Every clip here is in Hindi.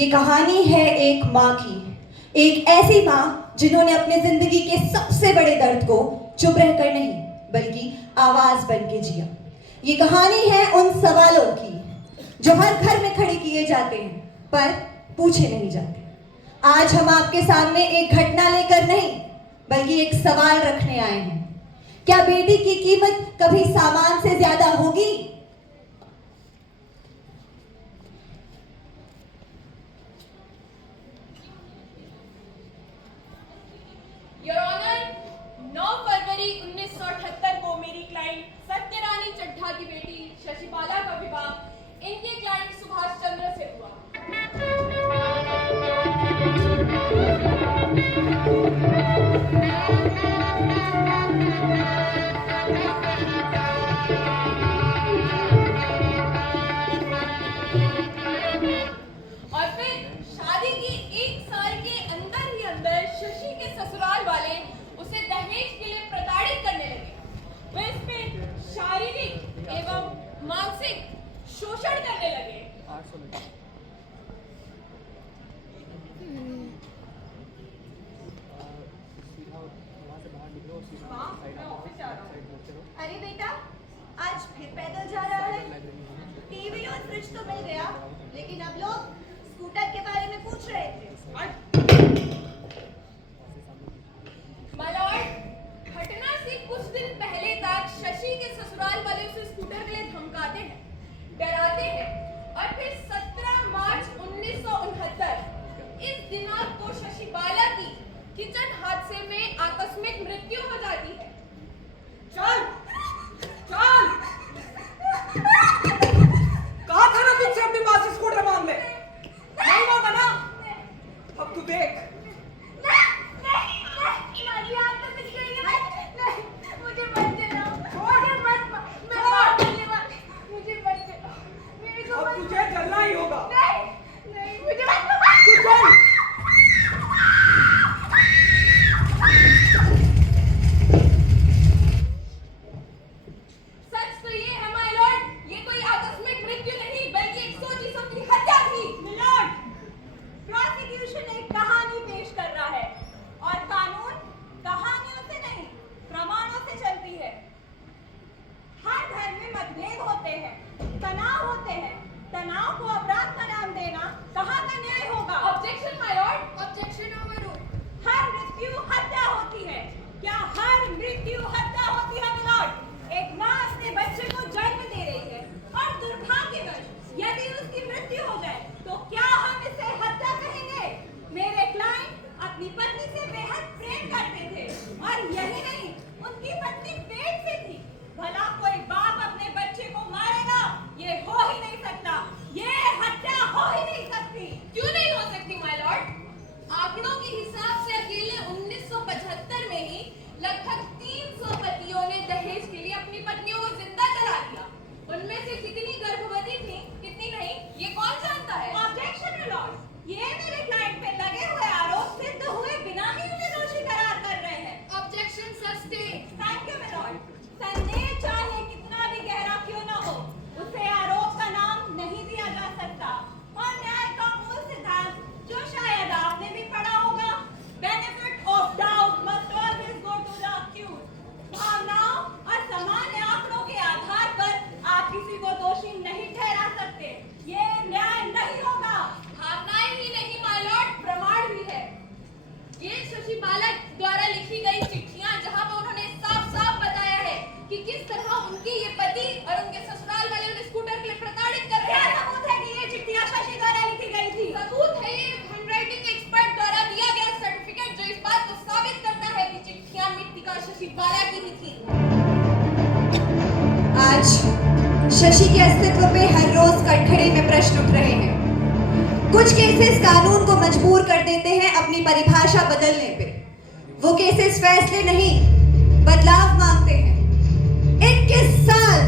ये कहानी है एक माँ की, एक ऐसी माँ जिन्होंने अपने जिंदगी के सबसे बड़े दर्द को चुप रहकर नहीं बल्कि आवाज बन के जिया। ये कहानी है उन सवालों की जो हर घर में खड़े किए जाते हैं पर पूछे नहीं जाते। आज हम आपके सामने एक घटना लेकर नहीं बल्कि एक सवाल रखने आए हैं। क्या बेटी की कीमत कभी सामान से ज्यादा होगी? योर ऑनर, 9 फरवरी 1978 को मेरी क्लाइंट सत्यरानी चड्ढा की बेटी शशिबाला का विवाह इनके क्लाइंट सुभाष चंद्र से हुआ। और फिर शादी की 1 साल के अंदर शशि के ससुराल वाले उसे दहेज के लिए प्रताड़ित करने लगे। वे इस पे शारीरिक एवं मानसिक शोषण करने लगे। अरे बेटा, आज फिर पैदल जा रहा है? टीवी और फ्रिज तो मिल गया, लेकिन अब लोग स्कूटर के बारे में पूछ रहे थे। माय लॉर्ड, घटना से कुछ दिन पहले तक शशि के ससुराल वाले उसे स्कूटर के लिए धमकाते हैं, डराते हैं और फिर 17 मार्च 1969 इस दिनांक को शशिबाला की किचन हादसे में आकस्मिक मृत्यु हो जाती है। चल चल, कहा था ना तुझसे अपनी माँ से स्कूटर मांग ले, नहीं मांगा ना? अब तू देख। अब तुझे चलना ही होगा। तू चल। सच तो ये है माय लॉर्ड, ये कोई आकस्मिक मृत्यु नहीं बल्कि एक सोची समझी हत्या थी। मिलॉर्ड, प्रोसिक्यूशन एक कहानी पेश कर रहा है और कानून कहानियों से नहीं प्रमाणों से चलती है। हर धर्म में मतभेद होते हैं, तनाव होते हैं। तनाव को अपराध का नाम देना कहाँ का न्याय होगा? Objection my lord, objection overruled. हर मृत्यु हत्या होती है। क्या हर मृत्यु हत्या होती है मिलॉर्ड? एक माँ अपने बच्चे को जन्म दे रही है और दुर्भाग्यवश यदि उसकी मृत्यु हो जाए तो क्या हम इसे हत्या कहेंगे? मेरे क्लाइंट अपनी पत्नी से बेहद प्रेम करते थे और यही नहीं, उनकी पत्नी पेट से थी। भला कोई बाप अपने बच्चे को मारेगा? ये हो ही नहीं सकता, ये हत्या हो ही नहीं सकती। क्यों नहीं हो सकती माय लॉर्ड? आंकड़ों के हिसाब से अकेले 1975 में ही लगभग 300 पतियों ने दहेज के लिए अपनी पत्नियों को जिंदा जला दिया। उनमें से कितनी गर्भवती थी, कितनी नहीं, ये कौन जानता है? ऑब्जेक्शन मिलॉर्ड, ये मेरे क्लाइंट पे लगे हुए आरोप सिद्ध हुए बिना ही उन्हें दोषी करार कर रहे हैं। Objection sustain. Thank you milord. संदेह चाहे कितना भी गहरा क्यों न हो, उसे आरोप का नाम नहीं दिया जा सकता। और न्याय का मूल सिद्धांत जो शायद आपने भी पढ़ा होगा, benefit of doubt must always go to the accused. भावनाओं और सामान्य आंकड़ों के आधार पर आप किसी को दोषी नहीं ठहरा सकते। ये न्याय नहीं होगा। भावनाएं ही नहीं माय लॉर्ड, प्रमाण भी है। ये शशिबाला द्वारा लिखी गई चिट्ठियां जहां पर उन्होंने साफ-साफ बताया है कि किस तरह उनके ये पति और उनके ससुराल वाले उन्हें स्कूटर के लिए प्रताड़ित कर रहे क्या हैं। सबूत है कि ये चिट्ठियां शशि द्वारा लिखी गई थी? सबूत है ये हैंडराइटिंग एक्सपर्ट द्वारा दिया गया सर्टिफिकेट जो इस बात को साबित करता है कि चिट्ठियां मृतिका शशिबाला की ही थी। आज शशि के अस्तित्व पे हर रोज कटघरे में प्रश्न उठ रहे हैं। कुछ केसेस कानून को मजबूर कर देते हैं अपनी परिभाषा बदलने पे। वो केसेस फैसले नहीं बदलाव मांगते हैं। 21 साल,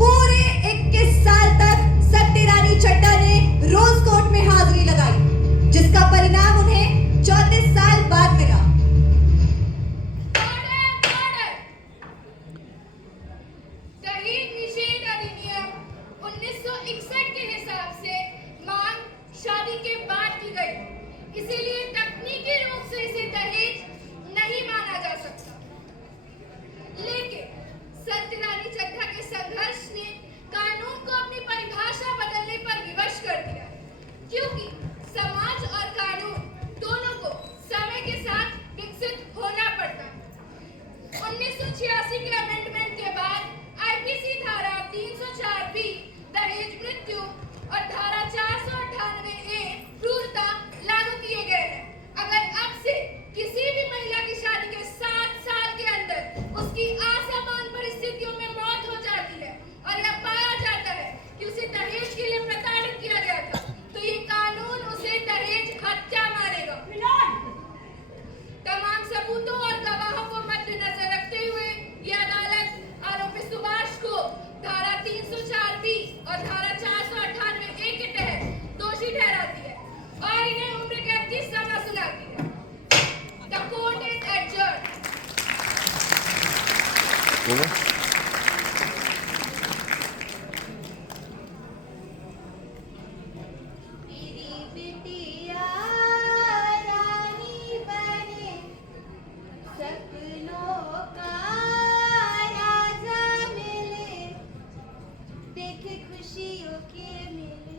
पूरे 21 साल तक सत्यरानी चड्ढा ने रोज कोर्ट में हाजिरी लगाई, जिसका परिणाम उन्हें 34 साल बाद मिला। दहेज निषेध अधिनियम 1961 के हिसाब से मांग शादी के बाद मेरी बिटिया रानी बने, सपनों का राजा मिले, देखे खुशियों के मेले,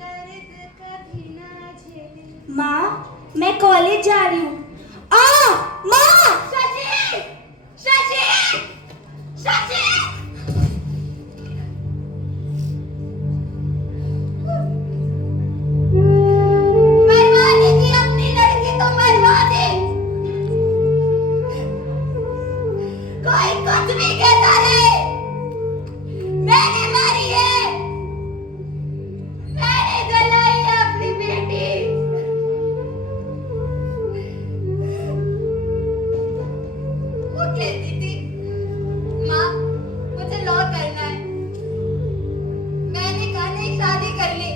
दर्द कभी ना झेले। माँ, मैं कॉलेज जा रही हूँ। माँ! शशि! शशि! शशि! मरवा दी थी अपनी लड़की तो मरवा दी। कोई कुछ भी कहता रहे, मैंने मारी है, मैंने जलाई है अपनी बेटी। वो कहती थी, माँ मुझे लॉ करना है। मैंने कहा नहीं, शादी कर ले।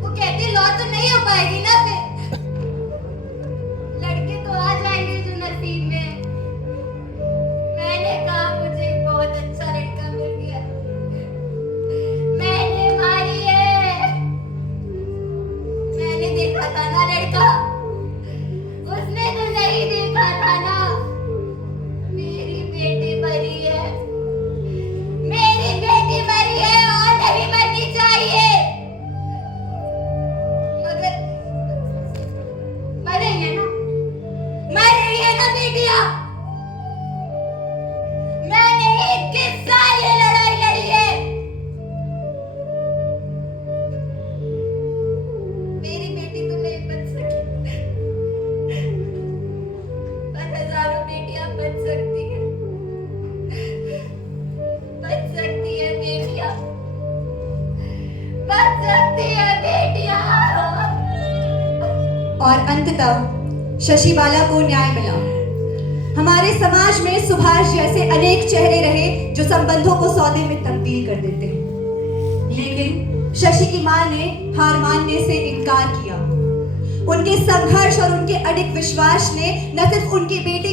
वो कहती लॉ तो नहीं हो पाएगी ना फिर, लड़के तो आ जाएंगे जो नसीब में है। मैंने कहा मुझे बहुत अच्छा लड़का मिल गया, मैंने मारी है। मैंने देखा था ना लड़का, उसने तो नहीं देखा था ना। मेरी बेटी मरी है, मेरी बेटी मरी है और नहीं मरनी चाहिए। मगर मर रही है ना, मर रही है ना बेटियां। मैंने 21 साल ये लड़ाई लड़ी है। मेरी बेटी तो नहीं बच सकी, पर हजारों बेटियां बच सकती हैं, बच सकती है बेटियां, बच सकती है बेटियां। और अंततः शशि बाला को न्याय मिला। हमारे समाज में सुभाष जैसे अनेक चेहरे रहे जो संबंधों को सौदे में तब्दील कर देते हैं, लेकिन शशि की मां ने हार मानने से इनकार किया। उनके संघर्ष और उनके अडिग विश्वास ने न सिर्फ उनकी बेटी